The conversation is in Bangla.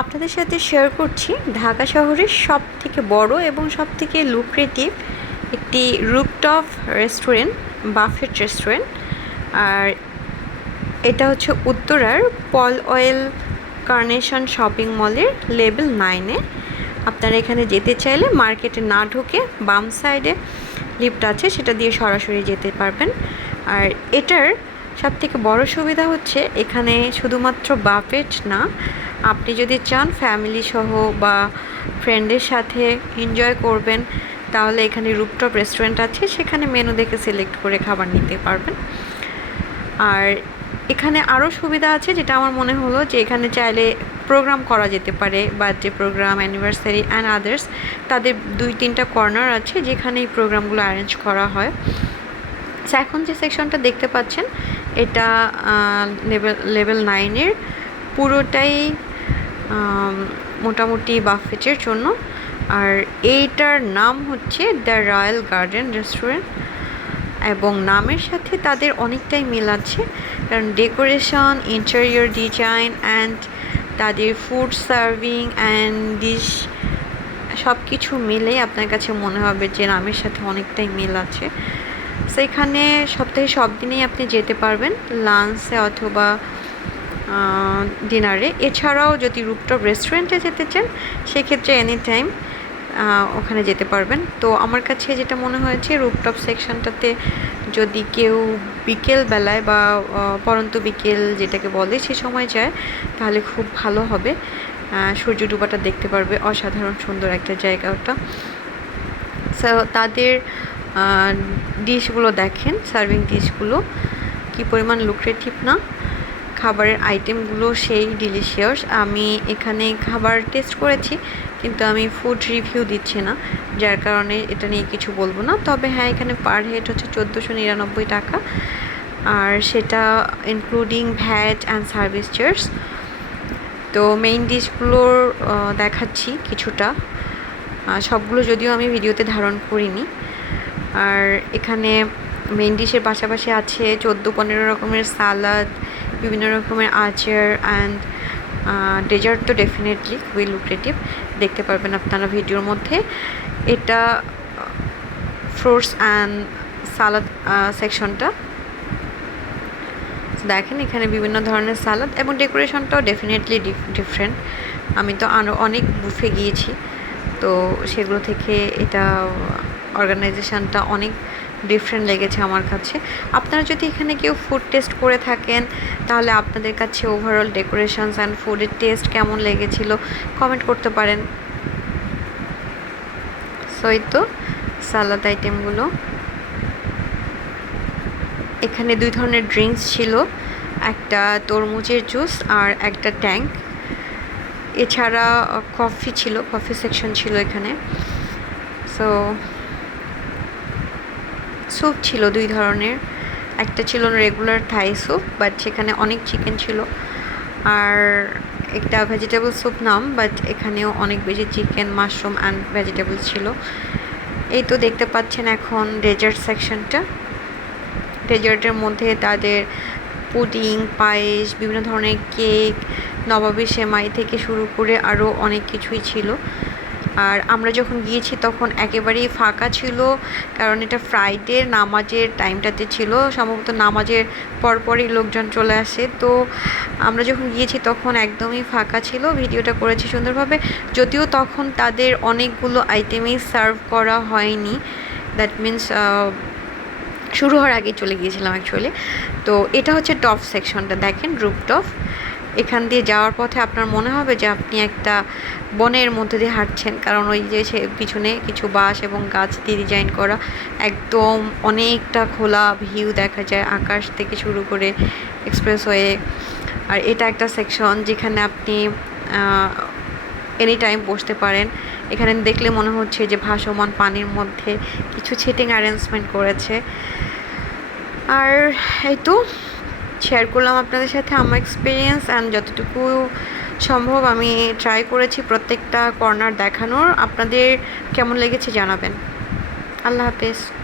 আপনাদের সাথে শেয়ার করছি ঢাকা শহরের সবথেকে বড় এবং সবথেকে লুক্রেটিভ একটি রুফটপ রেস্টুরেন্ট, বাফেট রেস্টুরেন্ট। আর এটা হচ্ছে উত্তরার পল অয়েল কার্নেশন শপিং মলের লেভেল 9-এ। আপনারা এখানে যেতে চাইলে মার্কেটে না ঢুকে বাম সাইডে লিফট আছে, সেটা দিয়ে সরাসরি যেতে পারবেন। আর এটার সবথেকে বড় সুবিধা হচ্ছে এখানে শুধুমাত্র বাফেট না, আপনি যদি চান ফ্যামিলি সহ বা ফ্রেন্ডের সাথে এনজয় করবেন তাহলে এখানে রুফটপ রেস্টুরেন্ট আছে, সেখানে মেনু দেখে সিলেক্ট করে খাবার নিতে পারবেন। আর এখানে আরও সুবিধা আছে, যেটা আমার মনে হলো যে এখানে চাইলে প্রোগ্রাম করা যেতে পারে, birthday programme, anniversary and others. তাদের 2-3টা কর্নার আছে যেখানে এই প্রোগ্রামগুলো অ্যারেঞ্জ করা হয়। সো এখন যে সেকশনটা দেখতে পাচ্ছেন এটা লেভেল 9-এর পুরোটাই মোটামুটি বাফেটের জন্য। আর এইটার নাম হচ্ছে দ্য রয়্যাল গার্ডেন রেস্টুরেন্ট, এবং নামের সাথে তাদের অনেকটাই মিল আছে, কারণ ডেকোরেশন, ইন্টেরিয়র ডিজাইন অ্যান্ড তাদের ফুড সার্ভিং অ্যান্ড ডিশ সব কিছু মিলেই আপনার কাছে মনে হবে যে নামের সাথে অনেকটাই মিল আছে। সেখানে সপ্তাহে সব দিনেই আপনি যেতে পারবেন লাঞ্চে অথবা ডিনারে। এছাড়াও যদি রুফটপ রেস্টুরেন্টে যেতে চান সেক্ষেত্রে এনি টাইম ওখানে যেতে পারবেন। তো আমার কাছে যেটা মনে হয়েছে রুফটপ সেকশনটাতে যদি কেউ বিকেল বেলায় বা পরন্ত বিকেল যেটাকে বলে সে সময় যায় তাহলে খুব ভালো হবে, সূর্য ডুবাটা দেখতে পারবে। অসাধারণ সুন্দর একটা জায়গা ওটা। সো তাদের ডিশগুলো দেখেন, সার্ভিং ডিশগুলো কী পরিমাণ লুক্রেটিভ না, খাবারের আইটেমগুলো সেই ডিলিশিয়াস। আমি এখানে খাবার টেস্ট করেছি কিন্তু আমি ফুড রিভিউ দিচ্ছি না, যার কারণে এটা নিয়ে কিছু বলবো না। তবে হ্যাঁ, এখানে পার হেড হচ্ছে 1499 টাকা, আর সেটা including VAT and service charge. তো মেইন ডিশগুলোর দেখাচ্ছি কিছুটা, সবগুলো যদিও আমি ভিডিওতে ধারণ করিনি। আর এখানে মেইন ডিশের পাশাপাশি আছে 14-15 রকমের সালাদ, বিভিন্ন রকমের আচার অ্যান্ড ডেজার্ট। তো ডেফিনেটলি খুবই লুক্রেটিভ, দেখতে পারবেন আপনারা ভিডিওর মধ্যে। এটা ফ্রুটস অ্যান্ড সালাদ সেকশনটা দেখেন, এখানে বিভিন্ন ধরনের সালাদ এবং ডেকোরেশনটাও ডেফিনেটলি ডিফারেন্ট। আমি তো আরও অনেক বুফে গিয়েছি, তো সেগুলো থেকে এটা অর্গানাইজেশনটা অনেক ডিফারেন্ট লেগেছে আমার কাছে। আপনারা যদি এখানে কেউ ফুড টেস্ট করে থাকেন তাহলে আপনাদের কাছে ওভারঅল ডেকোরেশনস অ্যান্ড ফুডের টেস্ট কেমন লেগেছিল কমেন্ট করতে পারেন। সো এই তো সালাদ আইটেমগুলো। এখানে 2 ধরনের ড্রিঙ্কস ছিল, একটা তরমুজের জুস আর একটা ট্যাঙ্ক। এছাড়া কফি ছিল, কফি সেকশন ছিল এখানে। সো স্যুপ ছিল 2 ধরনের, একটা ছিল রেগুলার থাই স্যুপ বাট সেখানে অনেক চিকেন ছিল, আর একটা ভেজিটেবল স্যুপ নাম, বাট এখানেও অনেক বেশি চিকেন, মাশরুম অ্যান্ড ভেজিটেবল ছিল। এই তো দেখতে পাচ্ছেন এখন ডেজার্ট সেকশনটা। ডেজার্টের মধ্যে তাদের পুডিং, পায়েস, বিভিন্ন ধরনের কেক, নবাবী সেমাই থেকে শুরু করে আরও অনেক কিছুই ছিল। আর আমরা যখন গিয়েছি তখন একেবারেই ফাঁকা ছিল, কারণ এটা ফ্রাইডে নামাজের টাইমটাতে ছিল, সম্ভবত নামাজের পরপরই লোকজন চলে আসে। তো আমরা যখন গিয়েছি তখন একদমই ফাঁকা ছিল, ভিডিওটা করেছি সুন্দরভাবে। যদিও তখন তাদের অনেকগুলো আইটেমই সার্ভ করা হয়নি, দ্যাট মিন্স শুরু হওয়ার আগেই চলে গিয়েছিলাম অ্যাকচুয়ালি। তো এটা হচ্ছে টপ সেকশনটা, দেখেন রুফটপ। এখান দিয়ে যাওয়ার পথে আপনার মনে হবে যে আপনি একটা বনের মধ্যে দিয়ে হাঁটছেন, কারণ ওই যে পিছনে কিছু বাঁশ এবং গাছ দিয়ে ডিজাইন করা, একদম অনেকটা খোলা ভিউ দেখা যায় আকাশ থেকে শুরু করে এক্সপ্রেসওয়ে। আর এটা একটা সেকশন যেখানে আপনি এনি টাইম বসতে পারেন। এখানে দেখলে মনে হচ্ছে যে ভাসমান পানির মধ্যে কিছু সিটিং অ্যারেঞ্জমেন্ট করেছে। আর এই তো শেয়ার করলাম আপনাদের সাথে আমার এক্সপিরিয়েন্স, অ্যান্ড যতটুকু সম্ভব আমি ট্রাই করেছি প্রত্যেকটা কর্নার দেখানোর। আপনাদের কেমন লেগেছে জানাবেন। আল্লাহ হাফেজ।